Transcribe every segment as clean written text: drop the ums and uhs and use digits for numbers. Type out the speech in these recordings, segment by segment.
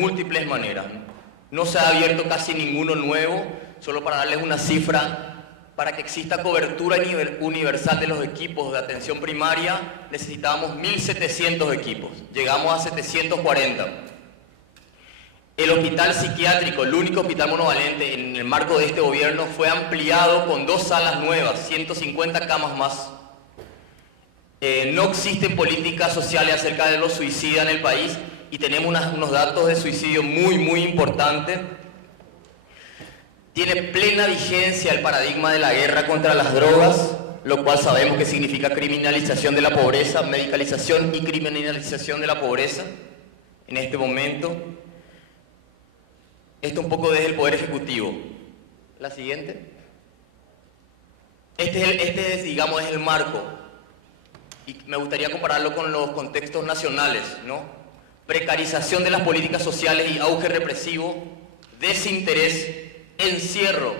múltiples maneras. No se ha abierto casi ninguno nuevo, solo para darles una cifra. Para que exista cobertura universal de los equipos de atención primaria, necesitábamos 1.700 equipos. Llegamos a 740. El hospital psiquiátrico, el único hospital monovalente en el marco de este gobierno, fue ampliado con 2 salas nuevas, 150 camas más. No existen políticas sociales acerca de los suicidas en el país y tenemos unos datos de suicidio muy importantes. Tiene plena vigencia el paradigma de la guerra contra las drogas, lo cual sabemos que significa criminalización de la pobreza, medicalización y criminalización de la pobreza en este momento. Esto un poco desde el Poder Ejecutivo. La siguiente. Este es, digamos, es el marco. Y me gustaría compararlo con los contextos nacionales, ¿no? Precarización de las políticas sociales y auge represivo, desinterés, encierro,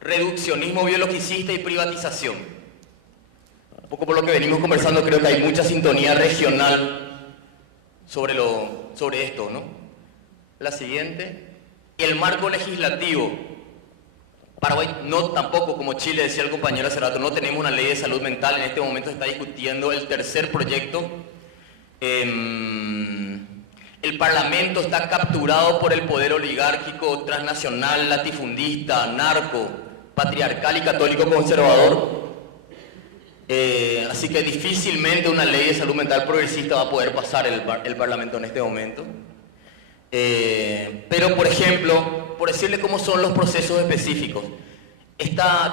reduccionismo biologicista y privatización. Un poco por lo que venimos conversando, creo que hay mucha sintonía regional sobre esto, ¿no? La siguiente. El marco legislativo. Paraguay no tampoco, como Chile, decía el compañero hace rato, no tenemos una ley de salud mental. En este momento se está discutiendo el tercer proyecto. El Parlamento está capturado por el poder oligárquico, transnacional, latifundista, narco, patriarcal y católico conservador. Así que difícilmente una ley de salud mental progresista va a poder pasar el Parlamento en este momento. Pero, por ejemplo, por decirle cómo son los procesos específicos,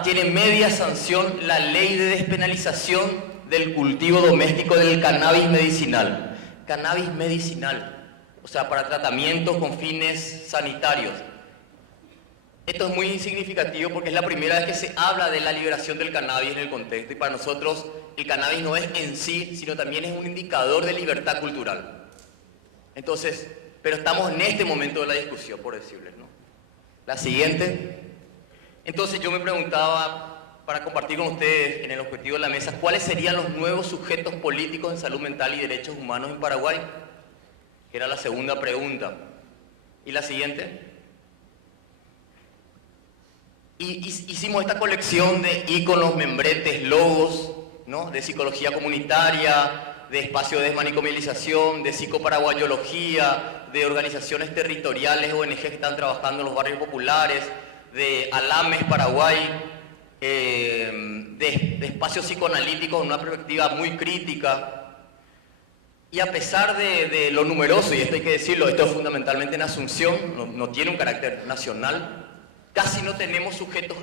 tiene media sanción la ley de despenalización del cultivo doméstico del cannabis medicinal. Cannabis medicinal. O sea, para tratamientos con fines sanitarios. Esto es muy significativo porque es la primera vez que se habla de la liberación del cannabis en el contexto, y para nosotros el cannabis no es en sí, sino también es un indicador de libertad cultural. Entonces, pero estamos en este momento de la discusión, por decirles, ¿no? La siguiente. Entonces yo me preguntaba, para compartir con ustedes en el objetivo de la mesa, ¿cuáles serían los nuevos sujetos políticos en salud mental y derechos humanos en Paraguay? Que era la segunda pregunta. ¿Y la siguiente? Hicimos esta colección de íconos, membretes, logos, ¿no? De psicología comunitaria, de espacio de desmanicomialización, de psicoparaguayología, de organizaciones territoriales, ONG que están trabajando en los barrios populares, de Alames Paraguay, de espacios psicoanalíticos en una perspectiva muy crítica. Y a pesar de lo numeroso, y esto hay que decirlo, esto es fundamentalmente en Asunción, no tiene un carácter nacional, casi no tenemos sujetos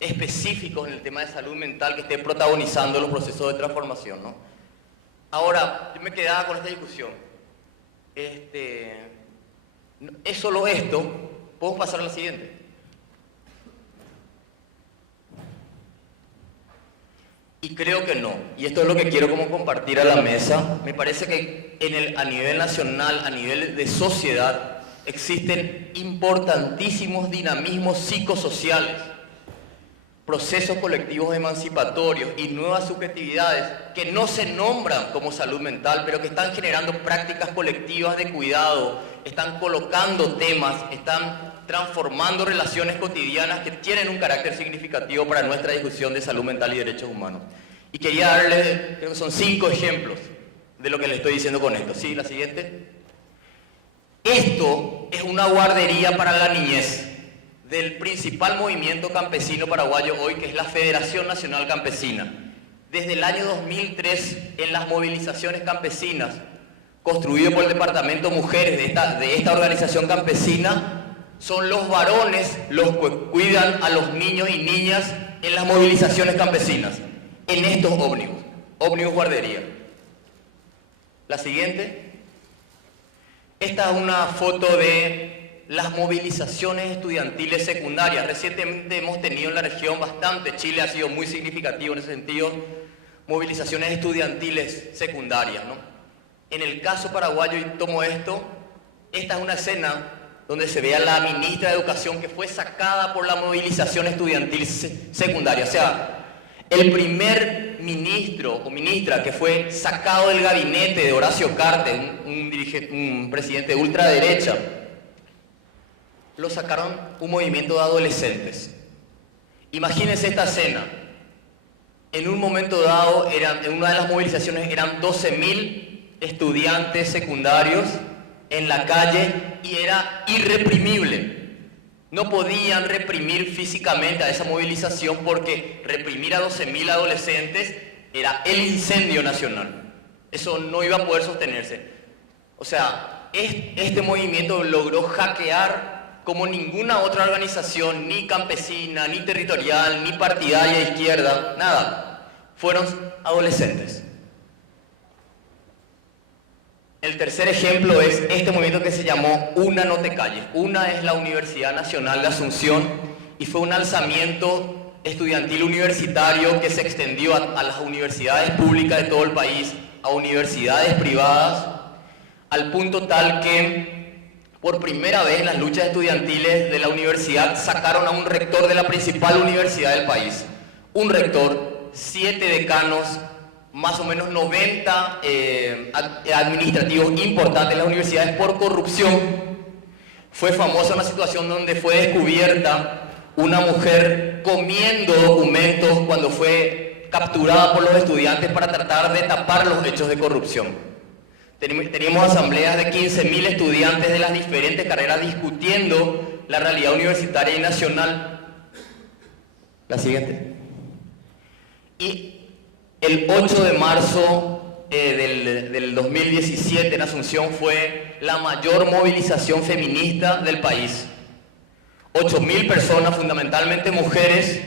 específicos en el tema de salud mental que estén protagonizando los procesos de transformación, ¿no? Ahora, yo me quedaba con esta discusión. ¿Es solo esto? ¿Podemos pasar a la siguiente? Y creo que no, y esto es lo que quiero como compartir a la mesa. Me parece que a nivel nacional, a nivel de sociedad, existen importantísimos dinamismos psicosociales, procesos colectivos emancipatorios y nuevas subjetividades que no se nombran como salud mental, pero que están generando prácticas colectivas de cuidado, están colocando temas, están transformando relaciones cotidianas que tienen un carácter significativo para nuestra discusión de salud mental y derechos humanos. Y quería darles, creo que son 5 ejemplos de lo que les estoy diciendo con esto. ¿Sí? La siguiente. Esto es una guardería para la niñez del principal movimiento campesino paraguayo hoy, que es la Federación Nacional Campesina. Desde el año 2003, en las movilizaciones campesinas, construido por el Departamento Mujeres de esta organización campesina, son los varones los que cuidan a los niños y niñas en las movilizaciones campesinas, en estos ómnibus guardería. La siguiente. Esta es una foto de las movilizaciones estudiantiles secundarias. Recientemente hemos tenido en la región bastante, Chile ha sido muy significativo en ese sentido, movilizaciones estudiantiles secundarias, ¿no? En el caso paraguayo, y tomo esto, esta es una escena donde se ve a la ministra de Educación que fue sacada por la movilización estudiantil secundaria. O sea, el primer ministro o ministra que fue sacado del gabinete de Horacio Cartes, un presidente de ultraderecha, lo sacaron un movimiento de adolescentes. Imagínense esta escena. En un momento dado, en una de las movilizaciones eran 12.000 estudiantes secundarios en la calle y era irreprimible. No podían reprimir físicamente a esa movilización porque reprimir a 12.000 adolescentes era el incendio nacional. Eso no iba a poder sostenerse. O sea, este movimiento logró hackear como ninguna otra organización, ni campesina, ni territorial, ni partidaria de izquierda, nada. Fueron adolescentes. El tercer ejemplo es este movimiento que se llamó Una no te calles. Una es la Universidad Nacional de Asunción y fue un alzamiento estudiantil universitario que se extendió a las universidades públicas de todo el país, a universidades privadas, al punto tal que por primera vez las luchas estudiantiles de la universidad sacaron a un rector de la principal universidad del país. Un rector, 7 decanos, más o menos 90 administrativos importantes de las universidades por corrupción. Fue famosa una situación donde fue descubierta una mujer comiendo documentos cuando fue capturada por los estudiantes para tratar de tapar los hechos de corrupción. Teníamos asambleas de 15.000 estudiantes de las diferentes carreras discutiendo la realidad universitaria y nacional. La siguiente. Y el 8 de marzo del 2017 en Asunción fue la mayor movilización feminista del país. 8.000 personas, fundamentalmente mujeres,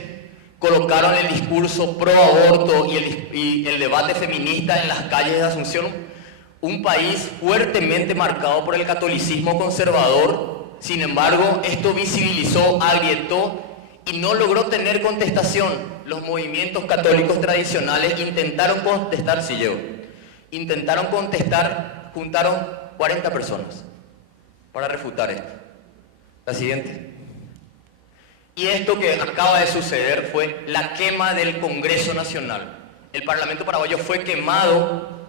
colocaron el discurso pro aborto y el debate feminista en las calles de Asunción, un país fuertemente marcado por el catolicismo conservador. Sin embargo, esto visibilizó, agrietó y no logró tener contestación. Los movimientos católicos tradicionales intentaron contestar, sí llego, intentaron contestar, juntaron 40 personas para refutar esto. La siguiente. Y esto que acaba de suceder fue la quema del Congreso Nacional. El Parlamento paraguayo fue quemado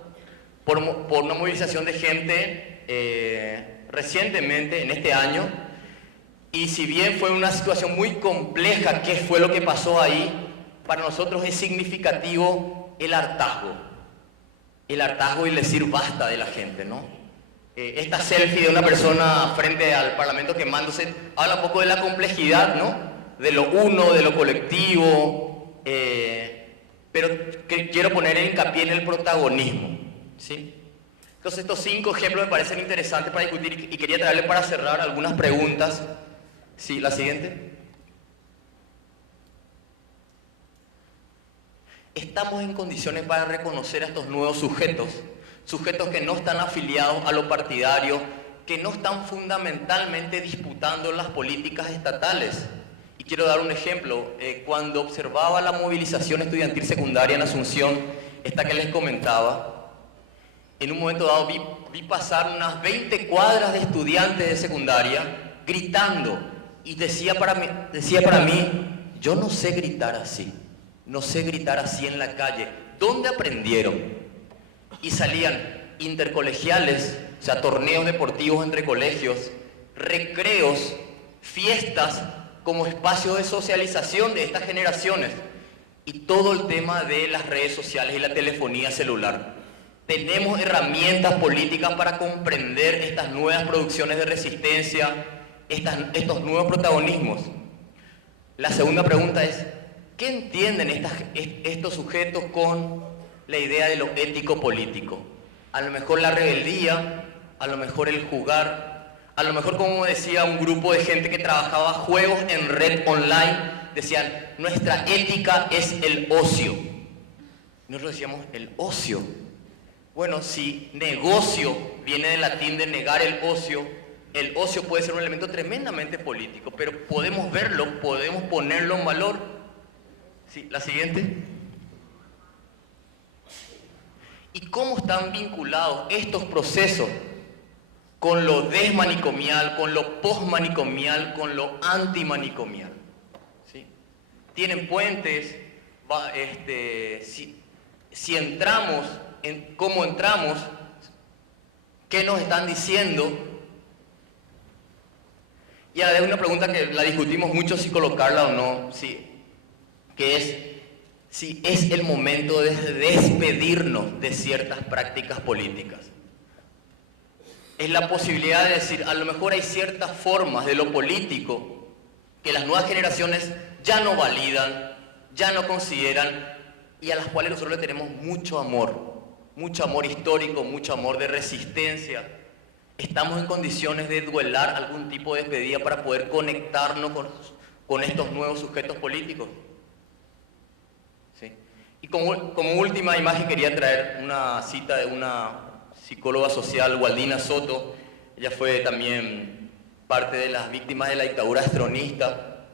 por una movilización de gente recientemente, en este año, y si bien fue una situación muy compleja, ¿qué fue lo que pasó ahí? Para nosotros es significativo el hartazgo y el decir basta de la gente, ¿no? Esta selfie de una persona frente al Parlamento quemándose habla un poco de la complejidad, ¿no? De lo uno, de lo colectivo, pero que quiero poner hincapié en el protagonismo, ¿sí? Entonces estos 5 ejemplos me parecen interesantes para discutir y quería traerles para cerrar algunas preguntas. Sí, la siguiente. ¿Estamos en condiciones para reconocer a estos nuevos sujetos? Sujetos que no están afiliados a lo partidario, que no están fundamentalmente disputando las políticas estatales. Y quiero dar un ejemplo. Cuando observaba la movilización estudiantil secundaria en Asunción, esta que les comentaba, en un momento dado vi pasar unas 20 cuadras de estudiantes de secundaria gritando. Y decía para mí, yo no sé gritar así. No sé gritar así en la calle. ¿Dónde aprendieron? Y salían intercolegiales, o sea, torneos deportivos entre colegios, recreos, fiestas como espacio de socialización de estas generaciones. Y todo el tema de las redes sociales y la telefonía celular. Tenemos herramientas políticas para comprender estas nuevas producciones de resistencia, estos nuevos protagonismos. La segunda pregunta es, ¿qué entienden estos sujetos con la idea de lo ético-político? A lo mejor la rebeldía, a lo mejor el jugar, a lo mejor, como decía un grupo de gente que trabajaba juegos en red online, decían, nuestra ética es el ocio. Nosotros decíamos, el ocio. Bueno, si negocio viene del latín de negar el ocio puede ser un elemento tremendamente político, pero podemos verlo, podemos ponerlo en valor. Sí, la siguiente. ¿Y cómo están vinculados estos procesos con lo desmanicomial, con lo postmanicomial, con lo antimanicomial? ¿Sí? Tienen puentes, si entramos, cómo entramos, qué nos están diciendo. Y a la vez una pregunta que la discutimos mucho si colocarla o no, sí, que es si es el momento de despedirnos de ciertas prácticas políticas. Es la posibilidad de decir, a lo mejor hay ciertas formas de lo político que las nuevas generaciones ya no validan, ya no consideran y a las cuales nosotros le tenemos mucho amor histórico, mucho amor de resistencia. Estamos en condiciones de duelar algún tipo de despedida para poder conectarnos con estos nuevos sujetos políticos. ¿Sí? Y como última imagen quería traer una cita de una psicóloga social, Waldina Soto. Ella fue también parte de las víctimas de la dictadura estronista.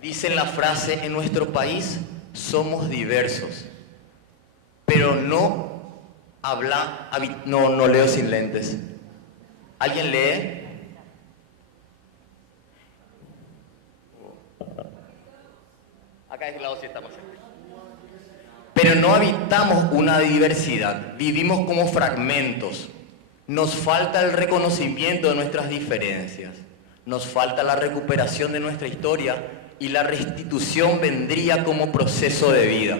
Dice en la frase, en nuestro país somos diversos, pero no leo sin lentes. ¿Alguien lee? Acá de este lado sí estamos. Pero no habitamos una diversidad, vivimos como fragmentos. Nos falta el reconocimiento de nuestras diferencias, nos falta la recuperación de nuestra historia y la restitución vendría como proceso de vida.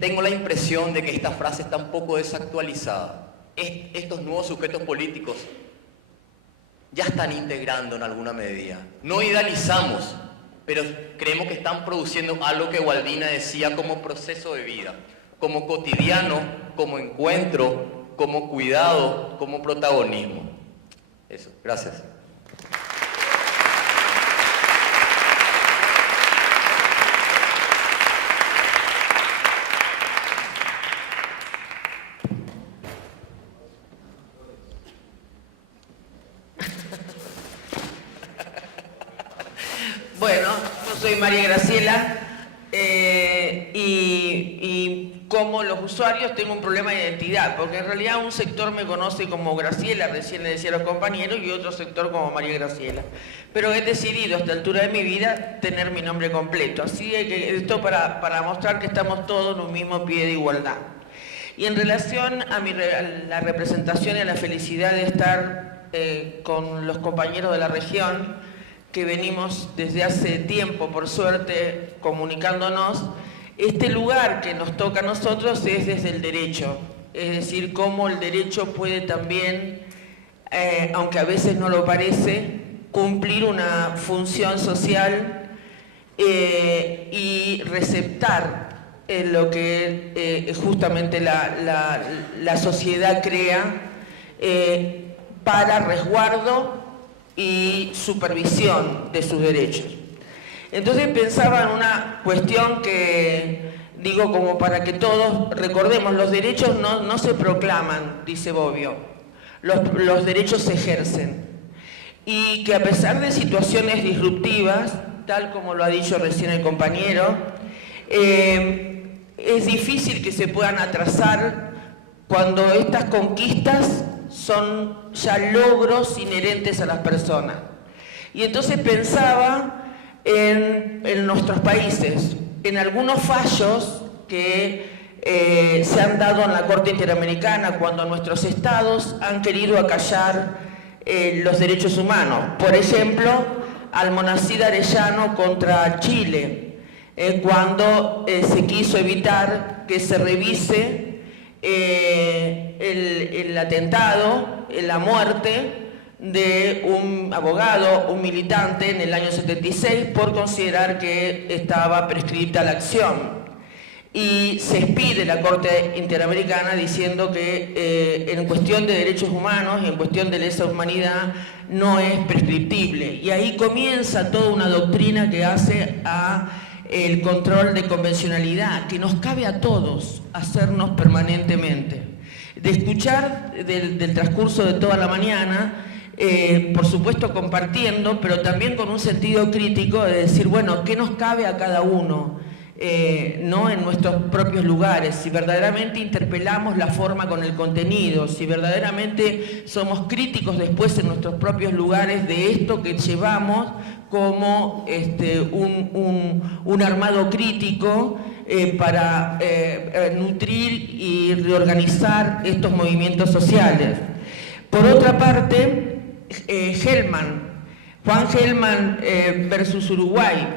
Tengo la impresión de que esta frase está un poco desactualizada. Estos nuevos sujetos políticos ya están integrando en alguna medida. No idealizamos, pero creemos que están produciendo algo que Waldina decía como proceso de vida, como cotidiano, como encuentro, como cuidado, como protagonismo. Eso, gracias. Bueno, yo soy María Graciela y como los usuarios tengo un problema de identidad, porque en realidad un sector me conoce como Graciela, recién le decía a los compañeros, y otro sector como María Graciela. Pero he decidido a esta altura de mi vida tener mi nombre completo, así que esto para mostrar que estamos todos en un mismo pie de igualdad. Y en relación a la representación y a la felicidad de estar con los compañeros de la región, que venimos desde hace tiempo, por suerte, comunicándonos, este lugar que nos toca a nosotros es desde el derecho, es decir, cómo el derecho puede también, aunque a veces no lo parece, cumplir una función social y receptar lo que justamente la sociedad crea para resguardo y supervisión de sus derechos. Entonces pensaba en una cuestión que, digo, como para que todos recordemos, los derechos no se proclaman, dice Bobbio, los derechos se ejercen. Y que a pesar de situaciones disruptivas, tal como lo ha dicho recién el compañero, es difícil que se puedan atrasar cuando estas conquistas son ya logros inherentes a las personas. Y entonces pensaba en nuestros países, en algunos fallos que se han dado en la Corte Interamericana cuando nuestros estados han querido acallar los derechos humanos. Por ejemplo, Almonacid Arellano contra Chile, cuando se quiso evitar que se revise el atentado, la muerte de un abogado, un militante en el año 76 por considerar que estaba prescripta la acción. Y se expide la Corte Interamericana diciendo que en cuestión de derechos humanos y en cuestión de lesa humanidad no es prescriptible. Y ahí comienza toda una doctrina que hace a el control de convencionalidad, que nos cabe a todos hacernos permanentemente. De escuchar del transcurso de toda la mañana, por supuesto compartiendo, pero también con un sentido crítico de decir, bueno, ¿qué nos cabe a cada uno? No en nuestros propios lugares, si verdaderamente interpelamos la forma con el contenido, si verdaderamente somos críticos después en nuestros propios lugares de esto que llevamos como un armado crítico para nutrir y reorganizar estos movimientos sociales. Por otra parte, Juan Gelman versus Uruguay,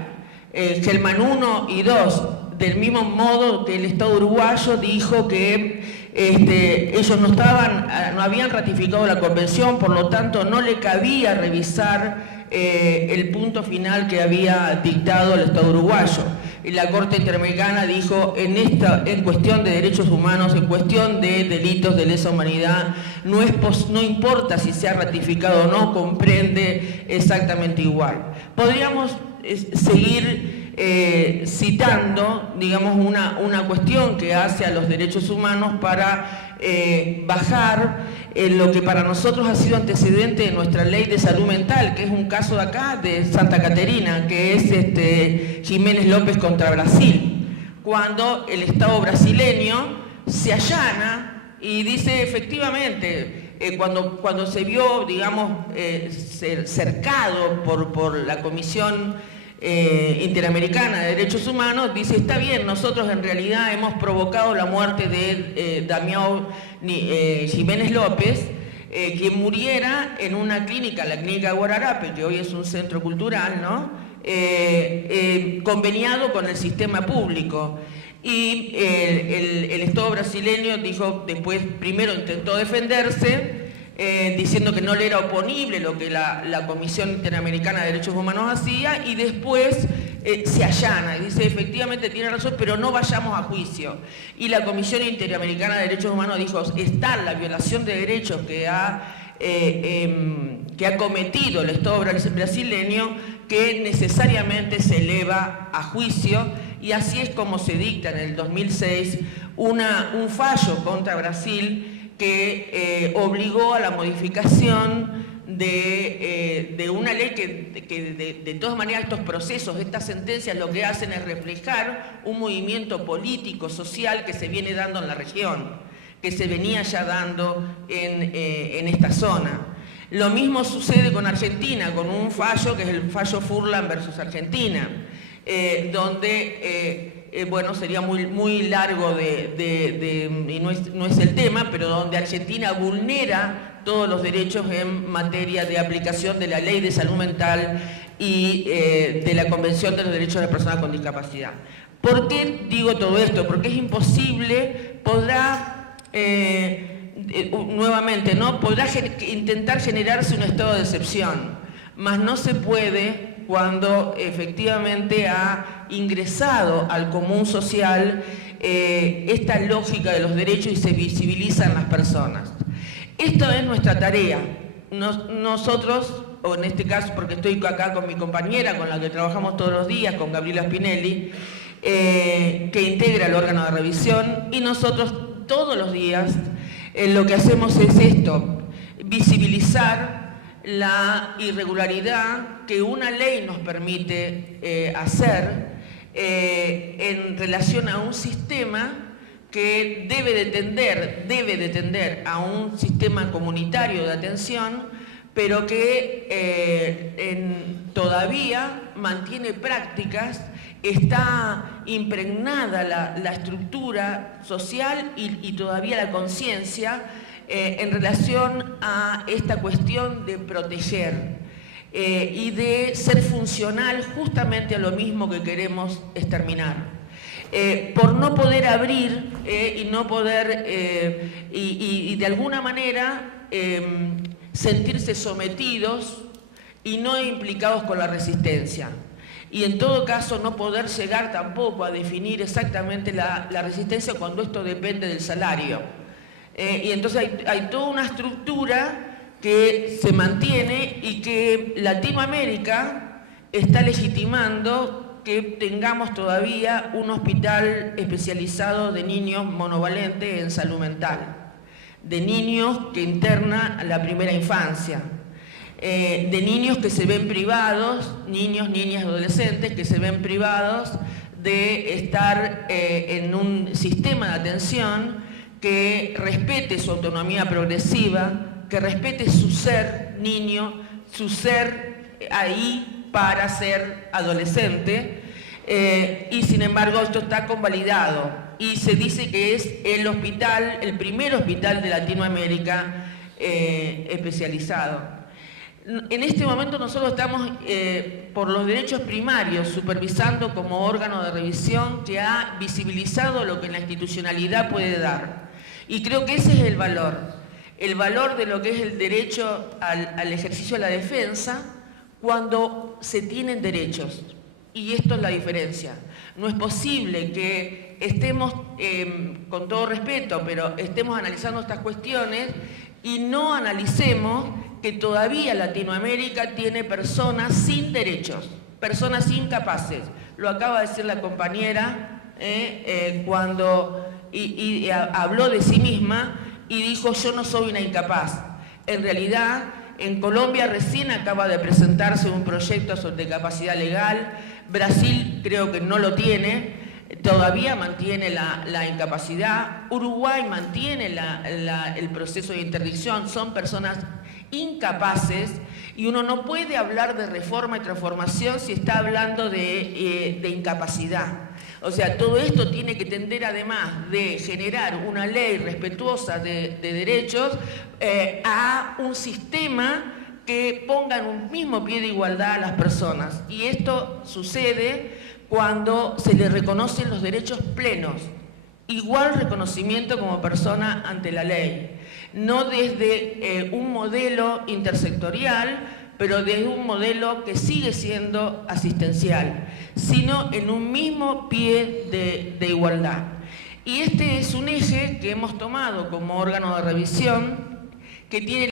Gelman 1 y 2, del mismo modo que el Estado uruguayo dijo que ellos no habían ratificado la convención, por lo tanto no le cabía revisar el punto final que había dictado el Estado uruguayo. Y la Corte Interamericana dijo, en cuestión de derechos humanos, en cuestión de delitos de lesa humanidad, no importa si se ha ratificado o no, comprende exactamente igual. Podríamos seguir citando, digamos, una cuestión que hace a los derechos humanos para bajar lo que para nosotros ha sido antecedente de nuestra ley de salud mental, que es un caso de acá, de Santa Caterina, que es Jiménez López contra Brasil, cuando el Estado brasileño se allana y dice efectivamente, cuando se vio, digamos, cercado por la Comisión Interamericana de Derechos Humanos, dice, está bien, nosotros en realidad hemos provocado la muerte de Damião Jiménez López, quien muriera en una clínica, la clínica Guararape, que hoy es un centro cultural, ¿no? Conveniado con el sistema público. Y el Estado brasileño dijo, después, primero intentó defenderse, diciendo que no le era oponible lo que la Comisión Interamericana de Derechos Humanos hacía, y después se allana y dice, efectivamente tiene razón, pero no vayamos a juicio. Y la Comisión Interamericana de Derechos Humanos dijo, está la violación de derechos que ha cometido el Estado brasileño, que necesariamente se eleva a juicio, y así es como se dicta en el 2006 un fallo contra Brasil que obligó a la modificación de una ley que de todas maneras estos procesos, estas sentencias lo que hacen es reflejar un movimiento político, social que se viene dando en la región, que se venía ya dando en esta zona. Lo mismo sucede con Argentina, con un fallo que es el fallo Furlan versus Argentina, donde bueno, sería muy largo y no es el tema, pero donde Argentina vulnera todos los derechos en materia de aplicación de la Ley de Salud Mental y de la Convención de los Derechos de las Personas con Discapacidad. ¿Por qué digo todo esto? Porque es imposible, nuevamente, ¿no? Podrá intentar generarse un estado de excepción, mas no se puede cuando efectivamente ha ingresado al común social esta lógica de los derechos y se visibilizan las personas. Esta es nuestra tarea. Nosotros, o en este caso porque estoy acá con mi compañera, con la que trabajamos todos los días, con Gabriela Spinelli, que integra el órgano de revisión, y nosotros todos los días lo que hacemos es esto, visibilizar la irregularidad que una ley nos permite hacer en relación a un sistema que debe de tender a un sistema comunitario de atención, pero que todavía mantiene prácticas, está impregnada la estructura social y todavía la conciencia en relación a esta cuestión de proteger y de ser funcional justamente a lo mismo que queremos exterminar. Por no poder abrir y no poder, y de alguna manera sentirse sometidos y no implicados con la resistencia. Y en todo caso no poder llegar tampoco a definir exactamente la resistencia cuando esto depende del salario. Y entonces hay toda una estructura que se mantiene y que Latinoamérica está legitimando que tengamos todavía un hospital especializado de niños monovalentes en salud mental, de niños que interna a la primera infancia, de niños que se ven privados, niños, niñas, adolescentes que se ven privados de estar en un sistema de atención que respete su autonomía progresiva, que respete su ser niño, su ser ahí para ser adolescente, y sin embargo esto está convalidado y se dice que es el primer hospital de Latinoamérica especializado. En este momento nosotros estamos por los derechos primarios supervisando como órgano de revisión que ha visibilizado lo que la institucionalidad puede dar. Y creo que ese es el valor de lo que es el derecho al ejercicio de la defensa cuando se tienen derechos. Y esto es la diferencia. No es posible que estemos, con todo respeto, pero estemos analizando estas cuestiones y no analicemos que todavía Latinoamérica tiene personas sin derechos, personas incapaces. Lo acaba de decir la compañera cuando habló de sí misma y dijo: yo no soy una incapaz. En realidad, en Colombia recién acaba de presentarse un proyecto sobre capacidad legal. Brasil creo que no lo tiene, todavía mantiene la incapacidad. Uruguay mantiene el proceso de interdicción. Son personas incapaces y uno no puede hablar de reforma y transformación si está hablando de incapacidad. O sea, todo esto tiene que tender, además de generar una ley respetuosa de derechos, a un sistema que ponga en un mismo pie de igualdad a las personas. Y esto sucede cuando se le reconocen los derechos plenos, igual reconocimiento como persona ante la ley. No desde un modelo intersectorial, pero desde un modelo que sigue siendo asistencial, sino en un mismo pie de igualdad. Y este es un eje que hemos tomado como órgano de revisión que tiene